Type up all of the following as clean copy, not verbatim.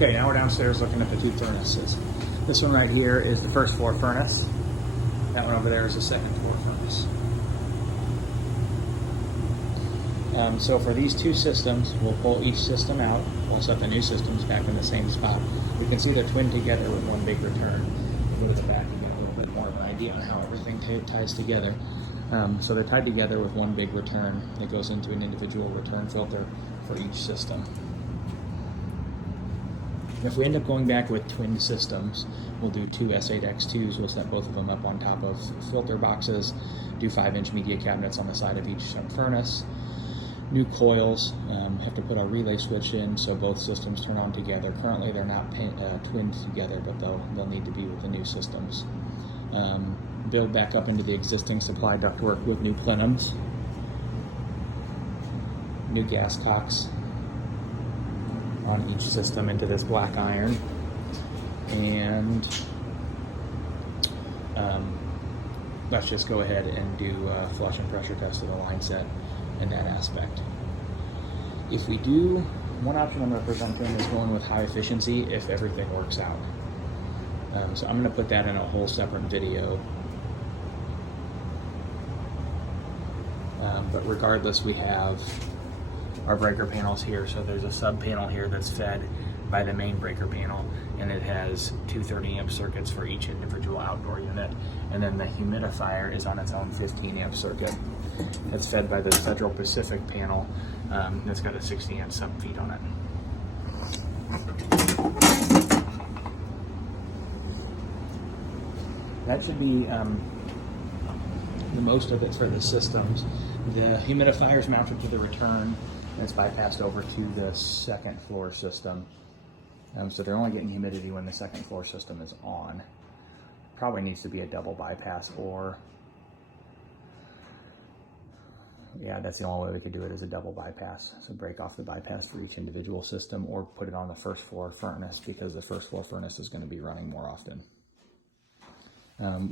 Okay, now we're downstairs looking at the two furnaces. This one right here is the first floor furnace. That one over there is the second floor furnace. So for these two systems, we'll pull each system out. We'll set the new systems back in the same spot. We can see they're twinned together with one big return. We'll go to the back and get a little bit more of an idea on how everything ties together. So they're tied together with one big return that goes into an individual return filter for each system. If we end up going back with twin systems, we'll do two S8X2s. We'll set both of them up on top of filter boxes, do 5-inch media cabinets on the side of each furnace. New coils, have to put our relay switch in so both systems turn on together. Currently they're not twinned together, but they'll need to be with the new systems. Build back up into the existing supply ductwork with new plenums, new gas cocks on each system into this black iron, and let's just go ahead and do a flush and pressure test of the line set in that aspect. If we do, one option I'm representing is going with high efficiency if everything works out. So I'm going to put that in a whole separate video. But regardless, we have our breaker panels here. So there's a sub panel here that's fed by the main breaker panel, and it has two 30-amp circuits for each individual outdoor unit. And then the humidifier is on its own 15-amp circuit. It's fed by the Central Pacific panel that's got a 60-amp sub feed on it. That should be the most of it for the systems. The humidifier is mounted to the return, and it's bypassed over to the second floor system. So they're only getting humidity when the second floor system is on. Probably needs to be a double bypass, or yeah, that's the only way we could do it, is a double bypass. So break off the bypass for each individual system, or put it on the first floor furnace, because the first floor furnace is going to be running more often.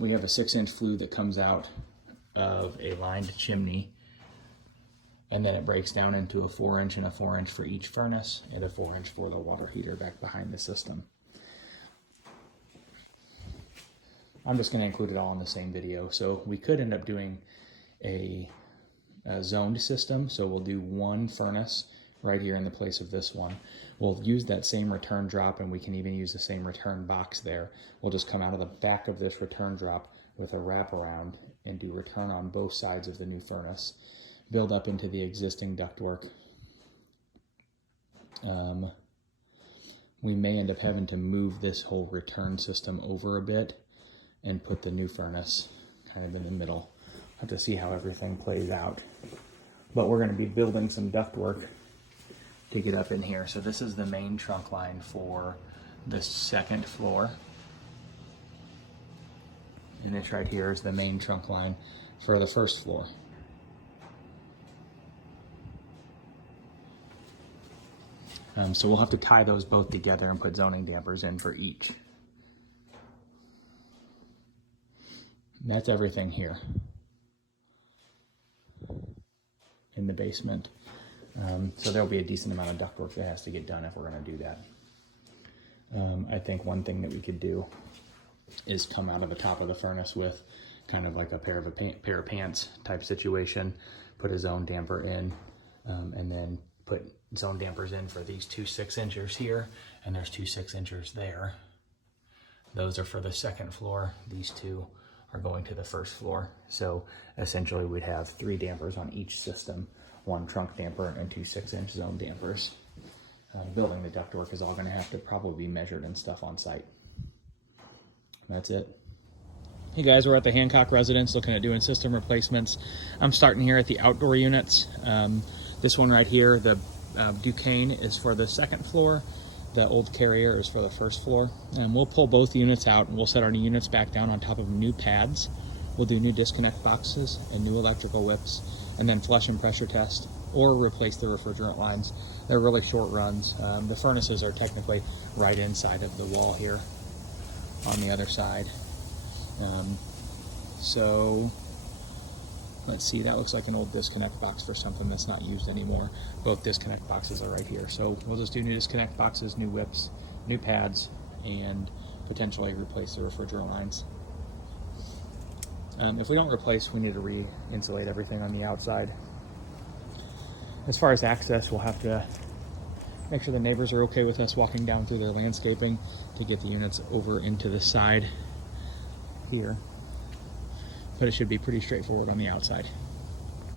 We have a 6-inch flue that comes out of a lined chimney, and then it breaks down into a 4-inch and a 4-inch for each furnace, and a 4-inch for the water heater back behind the system. I'm just going to include it all in the same video. So we could end up doing a zoned system. So we'll do one furnace right here in the place of this one. We'll use that same return drop, and we can even use the same return box there. We'll just come out of the back of this return drop with a wraparound and do return on both sides of the new furnace. Build up into the existing ductwork. We may end up having to move this whole return system over a bit and put the new furnace kind of in the middle. Have to see how everything plays out. But we're going to be building some ductwork to get up in here. So this is the main trunk line for the second floor. And this right here is the main trunk line for the first floor. So we'll have to tie those both together and put zoning dampers in for each. And that's everything here in the basement. So there'll be a decent amount of ductwork that has to get done if we're going to do that. I think one thing that we could do is come out of the top of the furnace with kind of like a pair of pants type situation, put a zone damper in, and then put zone dampers in for these two 6-inchers here, and there's two 6-inchers there. Those are for the second floor. These two are going to the first floor. So essentially we'd have 3 dampers on each system, 1 trunk damper and 2 6-inch zone dampers. Building the ductwork is all going to have to probably be measured and stuff on site. That's it. Hey guys, we're at the Hancock residence looking at doing system replacements. I'm starting here at the outdoor units. This one right here, the Duquesne, is for the second floor. The old Carrier is for the first floor. And we'll pull both units out, and we'll set our new units back down on top of new pads. We'll do new disconnect boxes and new electrical whips, and then flush and pressure test or replace the refrigerant lines. They're really short runs. The furnaces are technically right inside of the wall here on the other side. So let's see, that looks like an old disconnect box for something that's not used anymore. Both disconnect boxes are right here. So we'll just do new disconnect boxes, new whips, new pads, and potentially replace the refrigerant lines. If we don't replace, we need to re-insulate everything on the outside. As far as access, we'll have to make sure the neighbors are okay with us walking down through their landscaping to get the units over into the side here. But it should be pretty straightforward on the outside.